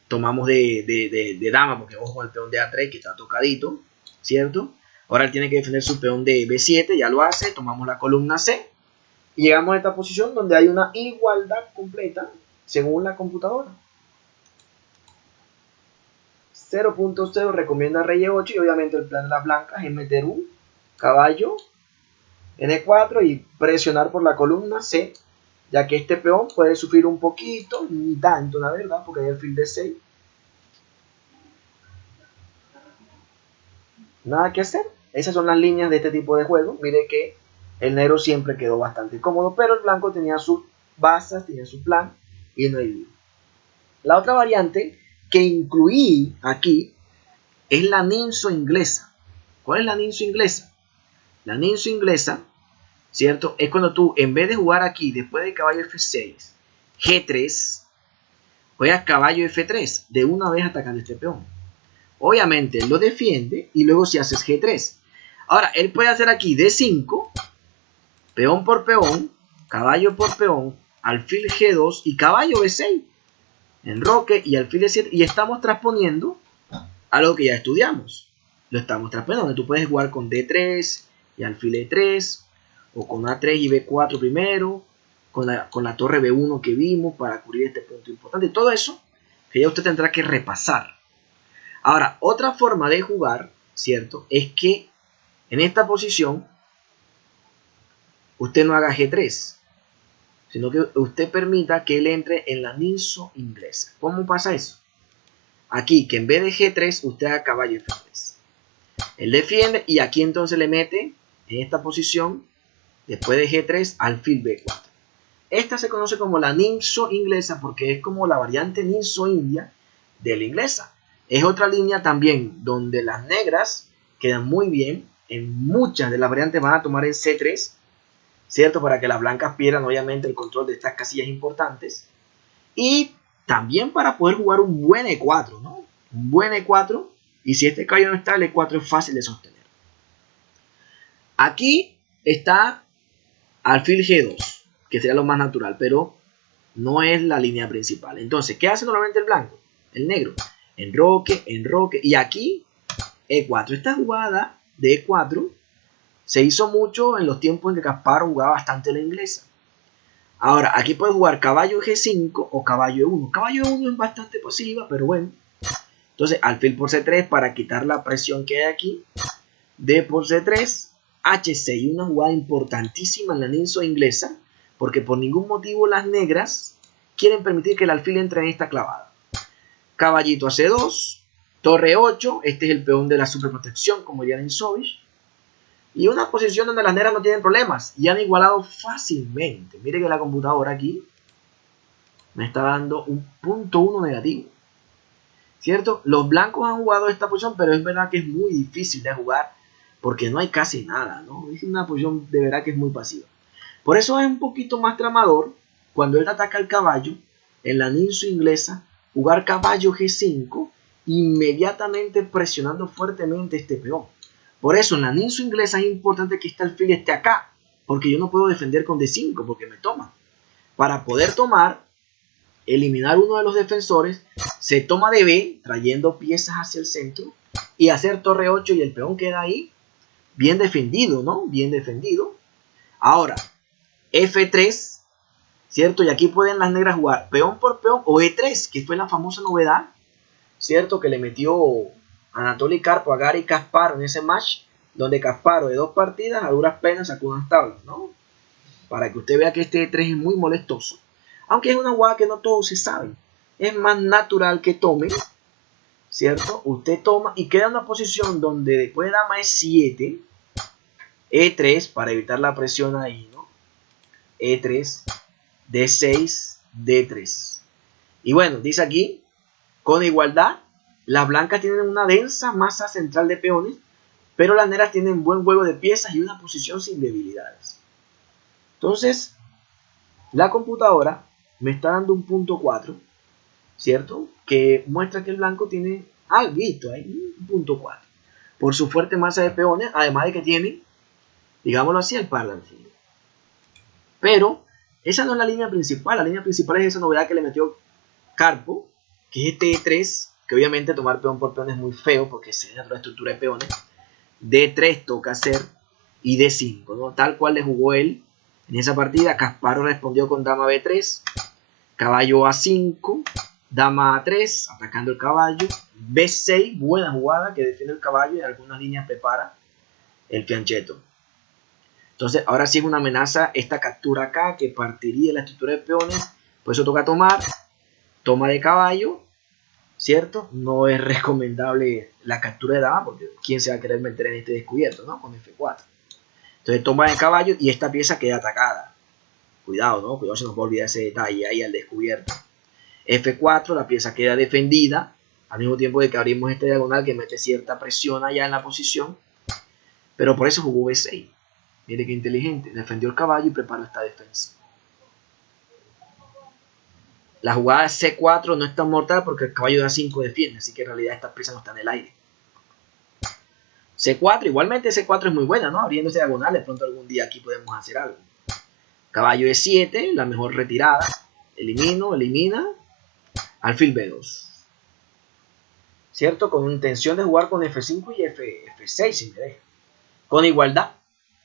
Tomamos de dama, porque ojo con el peón de A3 que está tocadito, ¿cierto? Ahora él tiene que defender su peón de B7, ya lo hace, tomamos la columna C y llegamos a esta posición donde hay una igualdad completa según la computadora. 0.0 recomienda rey E8 y obviamente el plan de las blancas es meter un caballo en E4 y presionar por la columna C, ya que este peón puede sufrir un poquito, ni tanto la verdad, porque hay alfil de 6. Nada que hacer. Esas son las líneas de este tipo de juego. Mire que el negro siempre quedó bastante cómodo, pero el blanco tenía sus bazas, tenía su plan y no hay lío. La otra variante que incluí aquí es la ninso inglesa. ¿Cuál es la ninso inglesa? La ninso inglesa, ¿cierto? Es cuando tú, en vez de jugar aquí, después de caballo F6, G3, juegas caballo F3, de una vez atacando este peón. Obviamente, él lo defiende y luego si haces G3. Ahora, él puede hacer aquí D5, peón por peón, caballo por peón, alfil G2 y caballo B6. Enroque y alfil D7. Y estamos transponiendo algo que ya estudiamos. Lo estamos transponiendo, donde tú puedes jugar con D3 y alfil E3, o con A3 y B4 primero, con la torre B1 que vimos para cubrir este punto importante. Todo eso que ya usted tendrá que repasar. Ahora, otra forma de jugar, ¿cierto? Es que en esta posición usted no haga G3, sino que usted permita que él entre en la ninso inglesa. ¿Cómo pasa eso? Aquí, que en vez de G3, usted haga caballo F3. Él defiende y aquí entonces le mete en esta posición, después de G3, alfil B4. Esta se conoce como la ninso inglesa porque es como la variante ninso india de la inglesa. Es otra línea también donde las negras quedan muy bien. En muchas de las variantes van a tomar en C3, ¿cierto? Para que las blancas pierdan obviamente el control de estas casillas importantes. Y también para poder jugar un buen E4, ¿no? Un buen E4. Y si este caballo no está, el E4 es fácil de sostener. Aquí está alfil G2, que sería lo más natural, pero no es la línea principal. Entonces, ¿qué hace normalmente el blanco? El negro. Enroque, enroque. Y aquí, E4. Esta jugada de E4 se hizo mucho en los tiempos en que Kasparov jugaba bastante la inglesa. Ahora, aquí puedes jugar caballo G5 o caballo E1. Caballo E1 es bastante pasiva, pero bueno. Entonces, alfil por C3 para quitar la presión que hay aquí. D por C3, H6. Una jugada importantísima en la ninso inglesa, porque por ningún motivo las negras quieren permitir que el alfil entre en esta clavada. Caballito a C2, torre 8, este es el peón de la superprotección, como diría Ninsovich. Y una posición donde las negras no tienen problemas y han igualado fácilmente. Mire que la computadora aquí me está dando un punto 1 negativo. ¿Cierto? Los blancos han jugado esta posición, pero es verdad que es muy difícil de jugar porque no hay casi nada, ¿no? Es una posición de verdad que es muy pasiva. Por eso es un poquito más tramador cuando él ataca el caballo en la ninso inglesa, jugar caballo G5, inmediatamente presionando fuertemente este peón. Por eso en la ninso inglesa es importante que este alfil esté acá, porque yo no puedo defender con D5 porque me toma. Para poder tomar, eliminar uno de los defensores, se toma de B, trayendo piezas hacia el centro, y hacer torre 8 y el peón queda ahí, bien defendido, ¿no? Bien defendido. Ahora, F3, ¿cierto? Y aquí pueden las negras jugar peón por peón o E3, que fue la famosa novedad, ¿cierto? Que le metió Anatoly Karpov a Garry Kasparov en ese match, donde Kasparov de 2 partidas a duras penas sacó unas tablas, ¿no? Para que usted vea que este E3 es muy molestoso. Aunque es una jugada que no todos se saben. Es más natural que tome, ¿cierto? Usted toma y queda en una posición donde después de dama E7, E3, para evitar la presión ahí, ¿no? E3, D6, D3. Y bueno, dice aquí, con igualdad, las blancas tienen una densa masa central de peones, pero las negras tienen buen juego de piezas y una posición sin debilidades. Entonces, la computadora me está dando un punto 4, ¿cierto? Que muestra que el blanco tiene algo ahí, un punto 4. Por su fuerte masa de peones, además de que tiene, digámoslo así, el par de alfil. Pero esa no es la línea principal. La línea principal es esa novedad que le metió Karpov, que es este E3, que obviamente tomar peón por peón es muy feo porque se da otra estructura de peones. D3 toca hacer y D5, ¿no? Tal cual le jugó él en esa partida. Kasparov respondió con dama B3, caballo A5, dama A3, atacando el caballo, B6, buena jugada que defiende el caballo y en algunas líneas prepara el fianchetto. Entonces ahora sí es una amenaza esta captura acá que partiría la estructura de peones, por eso toca tomar, toma de caballo, ¿cierto? No es recomendable la captura de dama porque quién se va a querer meter en este descubierto, ¿no? Con F4. Entonces toma de caballo y esta pieza queda atacada. Cuidado, ¿no? Cuidado, se nos va a olvidar ese detalle ahí al descubierto. F4, la pieza queda defendida, al mismo tiempo de que abrimos este diagonal que mete cierta presión allá en la posición, pero por eso jugó B6. Mire qué inteligente. Defendió el caballo y preparó esta defensa. La jugada C4 no es tan mortal porque el caballo de A5 defiende, así que en realidad esta pieza no está en el aire. C4, igualmente C4 es muy buena, ¿no? Abriéndose diagonal, de pronto algún día aquí podemos hacer algo. Caballo E7, la mejor retirada. Elimina. Alfil B2. ¿Cierto? Con intención de jugar con F5 y F6 si me deja. Con igualdad,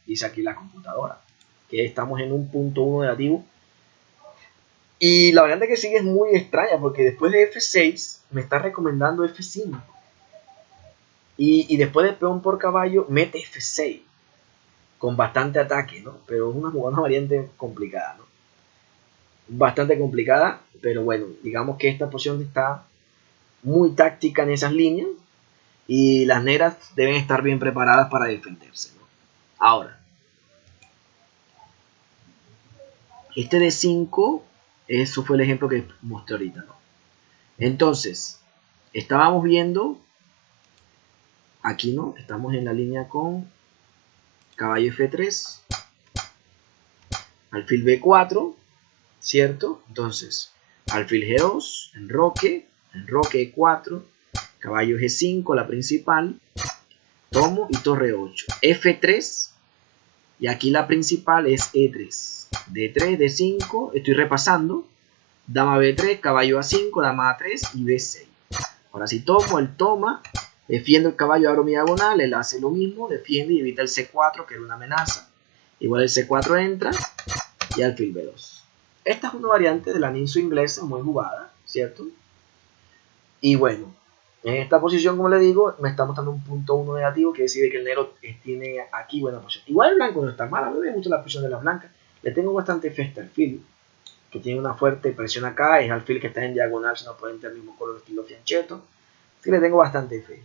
dice aquí la computadora, que estamos en un punto 1 negativo. Y la variante que sigue es muy extraña porque después de F6 me está recomendando F5. Y después de peón por caballo mete F6. Con bastante ataque, ¿no? Pero es una variante complicada, ¿no? Bastante complicada, pero bueno, digamos que esta posición está muy táctica en esas líneas y las negras deben estar bien preparadas para defenderse, ¿no? Ahora, este de 5, eso fue el ejemplo que mostré ahorita, ¿no? Entonces, estábamos viendo, aquí no, estamos en la línea con caballo F3, alfil B4, ¿cierto? Entonces, alfil G2, enroque E4, caballo G5, la principal, tomo y torre 8, F3, y aquí la principal es E3, D3, D5, estoy repasando, dama B3, caballo A5, dama A3 y B6. Ahora si tomo, él toma, defiendo el caballo, abro mi diagonal, él hace lo mismo, defiende y evita el C4, que era una amenaza. Igual el C4 entra y alfil B2. Esta es una variante de la ninso inglesa muy jugada, ¿cierto? Y bueno, en esta posición, como le digo, me está mostrando un punto 1 negativo, que decide que el negro tiene aquí buena posición. Igual el blanco no está mal, a mí me gusta la posición de la blanca. Le tengo bastante fe a este alfil, que tiene una fuerte presión acá, es alfil que está en diagonal, si no pueden tener el mismo color estilo fianchetto. Sí, le tengo bastante fe.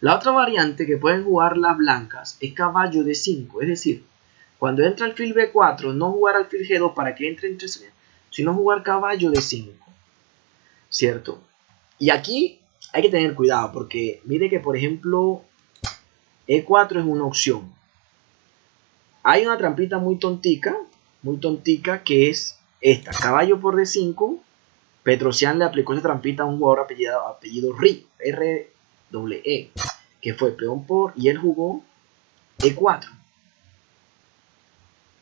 La otra variante que pueden jugar las blancas es caballo de 5, es decir, cuando entra alfil B4, no jugar alfil G2 para que entre entre, sino jugar caballo de 5, ¿cierto? Y aquí hay que tener cuidado porque mire que por ejemplo E4 es una opción. Hay una trampita muy tontica que es esta, caballo por D5. Petrosian le aplicó esa trampita a un jugador apellido Ri, R-E-E, que fue peón por, y él jugó E4.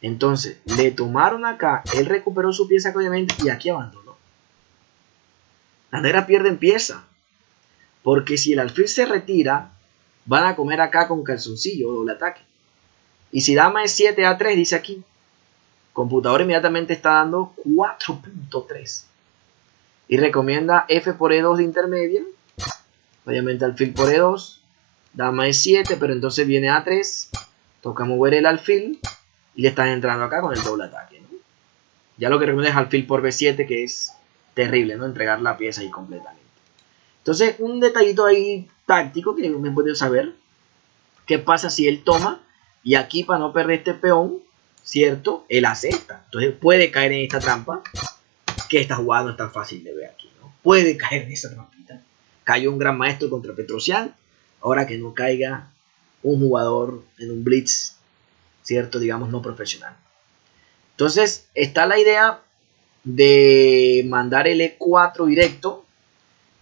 Entonces, le tomaron acá, él recuperó su pieza obviamente y aquí abandonó. Las negras pierden pieza, porque si el alfil se retira, van a comer acá con calzoncillo o doble ataque. Y si dama es 7 A3, dice aquí, computador inmediatamente está dando 4.3. Y recomienda F por E2 de intermedia. Obviamente alfil por E2. Dama es 7, pero entonces viene A3. Toca mover el alfil. Y le están entrando acá con el doble ataque, ¿no? Ya lo que recomienda es alfil por B7, que es terrible, ¿no? Entregar la pieza ahí completamente. Entonces, un detallito ahí táctico que me puede saber. ¿Qué pasa si él toma? Y aquí, para no perder este peón, ¿cierto? Él acepta. Entonces puede caer en esta trampa. Que esta jugada no es tan fácil de ver aquí, ¿no? Puede caer en esa trampita. Cayó un gran maestro contra Petrosian. Ahora que no caiga un jugador en un blitz, ¿cierto? Digamos no profesional. Entonces está la idea de mandar el E4 directo,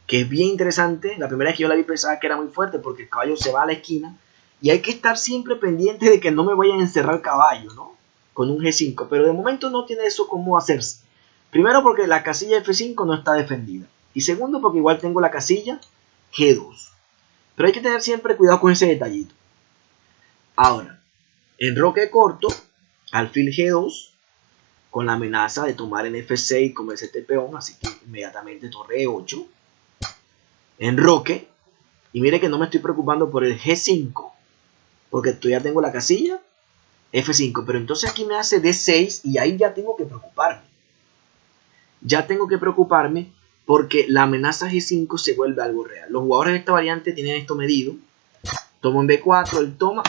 que es bien interesante. La primera vez que yo la vi pensaba que era muy fuerte porque el caballo se va a la esquina y hay que estar siempre pendiente de que no me vayan a encerrar el caballo, ¿no? Con un G5, pero de momento no tiene eso cómo hacerse. Primero porque la casilla F5 no está defendida y segundo porque igual tengo la casilla G2. Pero hay que tener siempre cuidado con ese detallito. Ahora, enroque corto, alfil G2, con la amenaza de tomar en F6 como este peón, así que inmediatamente torre 8. Enroque, y mire que no me estoy preocupando por el G5, porque ya tengo la casilla F5, pero entonces aquí me hace D6 y ahí ya tengo que preocuparme. Ya tengo que preocuparme porque la amenaza G5 se vuelve algo real. Los jugadores de esta variante tienen esto medido. Tomo en B4, él toma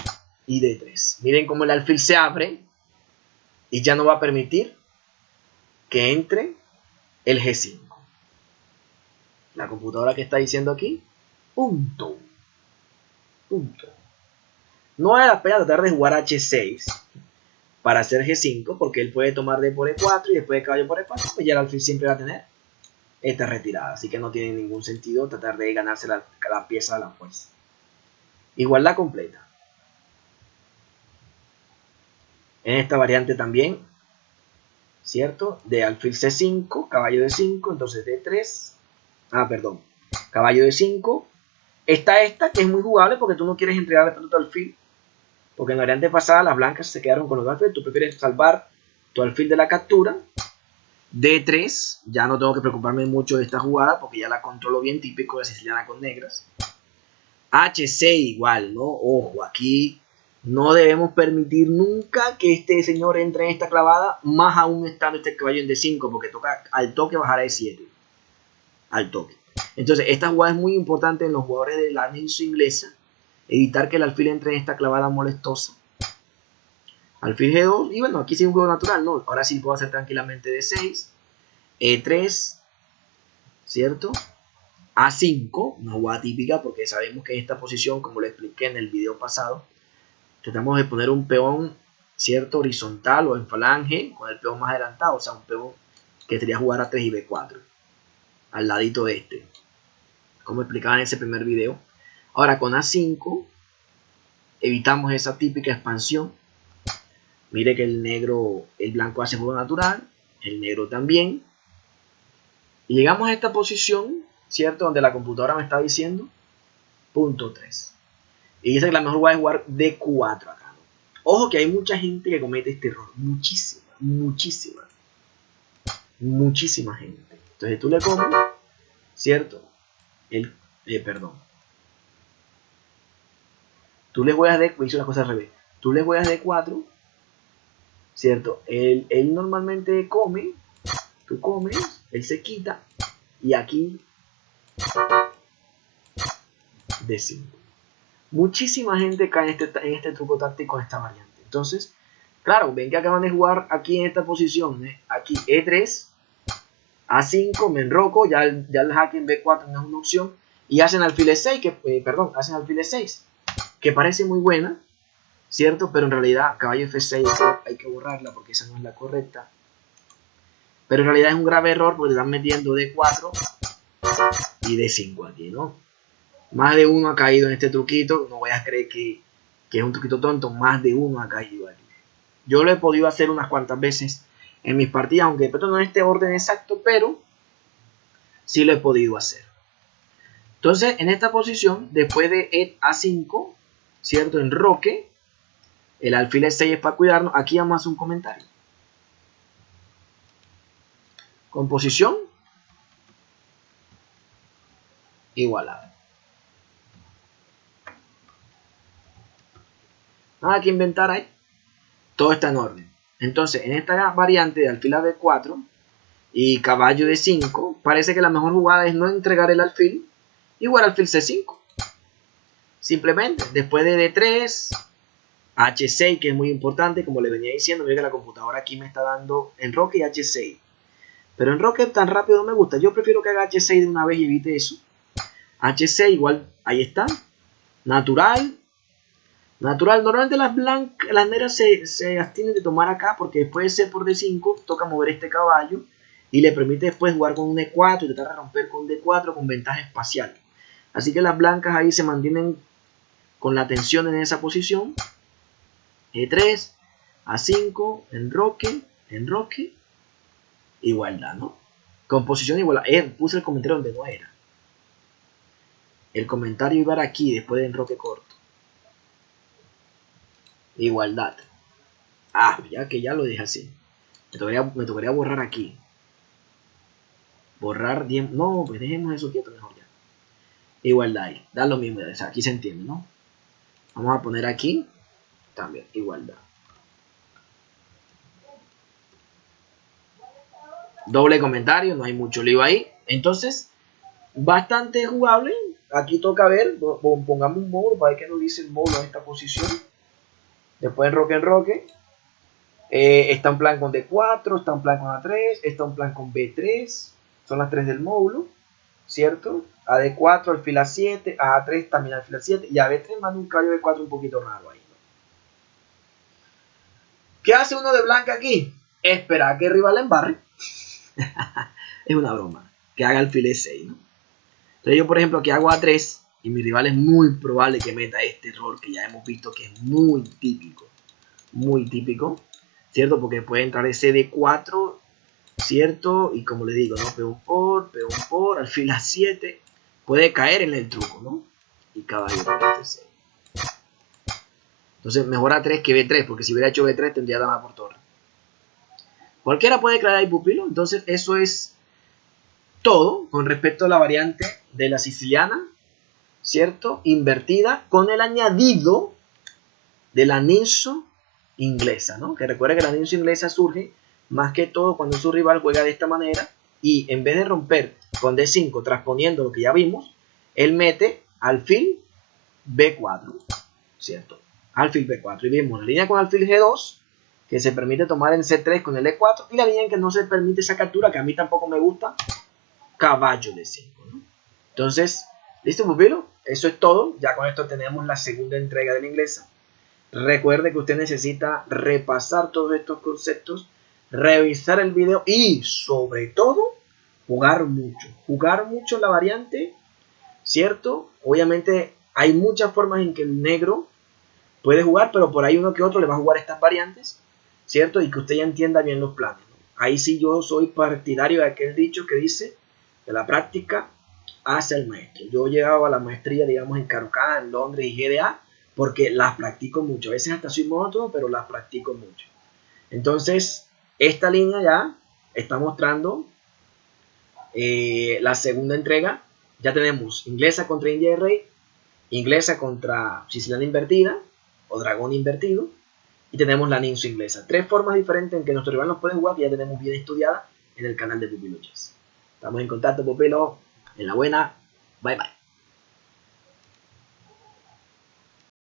y D3. Miren cómo el alfil se abre y ya no va a permitir que entre el G5. La computadora que está diciendo aquí, punto. No vale la pena tratar de jugar H6 para hacer G5, porque él puede tomar D por E4 y después de caballo por E4, pues ya el alfil siempre va a tener esta retirada. Así que no tiene ningún sentido tratar de ganarse la pieza a la fuerza. Igualdad completa. En esta variante también, ¿cierto? De alfil C5, caballo D5, entonces D3. Perdón. Caballo D5. Está esta que es muy jugable porque tú no quieres entregarle tanto tu alfil. Porque en la variante pasada las blancas se quedaron con los alfiles. Tú prefieres salvar tu alfil de la captura. D3. Ya no tengo que preocuparme mucho de esta jugada porque ya la controlo bien, típico de siciliana con negras. H6 igual, ¿no? Ojo, aquí no debemos permitir nunca que este señor entre en esta clavada, más aún estando este caballo en D5, porque toca al toque bajar a E7. Al toque. Entonces, esta jugada es muy importante en los jugadores de la Nilso inglesa, evitar que el alfil entre en esta clavada molestosa. Alfil G2, y bueno, aquí sí es un juego natural, ¿no? Ahora sí puedo hacer tranquilamente D6, E3, ¿cierto? A5, una jugada típica porque sabemos que en esta posición, como lo expliqué en el video pasado, tratamos de poner un peón, ¿cierto? Horizontal o en falange, con el peón más adelantado, o sea, un peón que sería jugar a 3 y B4, al ladito de este, como explicaba en ese primer video. Ahora con A5, evitamos esa típica expansión. Mire que el blanco hace juego natural, el negro también. Y llegamos a esta posición, ¿cierto? Donde la computadora me está diciendo punto 3. Y dice que la mejor jugada es jugar D4 acá, ¿no? Ojo que hay mucha gente que comete este error. Muchísima gente. Entonces tú le comes, ¿cierto? Perdón. Tú le juegas D4, hizo la cosa al revés. Tú le juegas D4, ¿cierto? Él normalmente come, tú comes, él se quita, y aquí D5. Muchísima gente cae en este truco táctico, en esta variante. Entonces, claro, ven que acaban de jugar aquí en esta posición, aquí E3, A5, me enroco, ya el jaque en B4 no es una opción, y hacen alfil E6, hacen alfil E6, que parece muy buena, ¿cierto? Pero en realidad caballo F6 hay que borrarla porque esa no es la correcta. Pero en realidad es un grave error porque están metiendo D4 y D5 aquí, ¿no? Más de uno ha caído en este truquito, no vayas a creer que es un truquito tonto, más de uno ha caído aquí. Yo lo he podido hacer unas cuantas veces en mis partidas, aunque de no en este orden exacto, pero sí lo he podido hacer. Entonces, en esta posición, después de A5, ¿cierto? Enroque, el alfil E6 es para cuidarnos. Aquí vamos a hacer un comentario. Composición igualada. Nada que inventar ahí. Todo está en orden. Entonces, en esta variante de alfil a B4 y caballo D5, parece que la mejor jugada es no entregar el alfil y jugar alfil C5. Simplemente, después de D3, H6, que es muy importante, como le venía diciendo, mira que la computadora aquí me está dando enroque y H6. Pero enroque tan rápido no me gusta. Yo prefiero que haga H6 de una vez y evite eso. H6 igual, ahí está. Natural. Normalmente las negras se abstienen de tomar acá porque después de C por D5 toca mover este caballo y le permite después jugar con un E4 y tratar de romper con D4 con ventaja espacial. Así que las blancas ahí se mantienen con la atención en esa posición. E3, A5, enroque, igualdad, ¿no? Composición igualdad. Puse el comentario donde no era. El comentario iba aquí después de enroque corto. Igualdad. Ya que ya lo dije así. Me tocaría borrar aquí. Borrar 10. No, pues dejemos eso quieto mejor ya. Igualdad ahí. Da lo mismo. O sea, aquí se entiende, ¿no? Vamos a poner aquí también igualdad. Doble comentario, no hay mucho lío ahí. Entonces, bastante jugable. Aquí toca ver, pongamos un módulo para ver qué nos dice el módulo en esta posición. Después enroque. Está en plan con D4, está en plan con A3, está en plan con B3. Son las 3 del módulo, ¿cierto? A D4, alfil A7, a A3 también alfil A7 y a B3 manda un caballo B4 un poquito raro ahí, ¿no? ¿Qué hace uno de blanca aquí? Esperar que el rival embarre. Es una broma. Que haga alfil E6, ¿no? Entonces yo, por ejemplo, aquí hago A3 y mi rival es muy probable que meta este error que ya hemos visto que es muy típico, ¿cierto? Porque puede entrar ese D4, ¿cierto? Y como le digo, ¿no? Peón por, alfil A7, puede caer en el truco, ¿no? Y caballero F6. Entonces mejor A3 que B3, porque si hubiera hecho B3 tendría dama por torre. Cualquiera puede declarar ahí pupilo, entonces eso es todo con respecto a la variante de la siciliana, ¿cierto? Invertida con el añadido de la ninso inglesa, ¿no? Que recuerda que la ninso inglesa surge más que todo cuando su rival juega de esta manera y en vez de romper con D5 transponiendo lo que ya vimos, él mete alfil B4, ¿cierto? Alfil B4 y vemos la línea con alfil G2 que se permite tomar en C3 con el E4 y la línea en que no se permite esa captura que a mí tampoco me gusta, caballo D5, ¿no? Entonces, ¿listo, pupilo? Eso es todo. Ya con esto tenemos la segunda entrega de la inglesa. Recuerde que usted necesita repasar todos estos conceptos, revisar el video y, sobre todo, jugar mucho la variante, ¿cierto? Obviamente hay muchas formas en que el negro puede jugar, pero por ahí uno que otro le va a jugar estas variantes, ¿cierto? Y que usted ya entienda bien los planes, ¿no? Ahí sí yo soy partidario de aquel dicho que dice que la práctica hace al maestro. Yo llegaba a la maestría, digamos, en Carucá, en Londres y GDA, porque las practico mucho. A veces hasta soy monótono, pero las practico mucho. Entonces, esta línea ya está mostrando la segunda entrega. Ya tenemos inglesa contra India de Rey, inglesa contra siciliana invertida o dragón invertido, y tenemos la ninso inglesa. Tres formas diferentes en que nuestro rival nos puede jugar que ya tenemos bien estudiada en el canal de Pupilo Chess. Estamos en contacto, Pupilo. En la buena. Bye bye.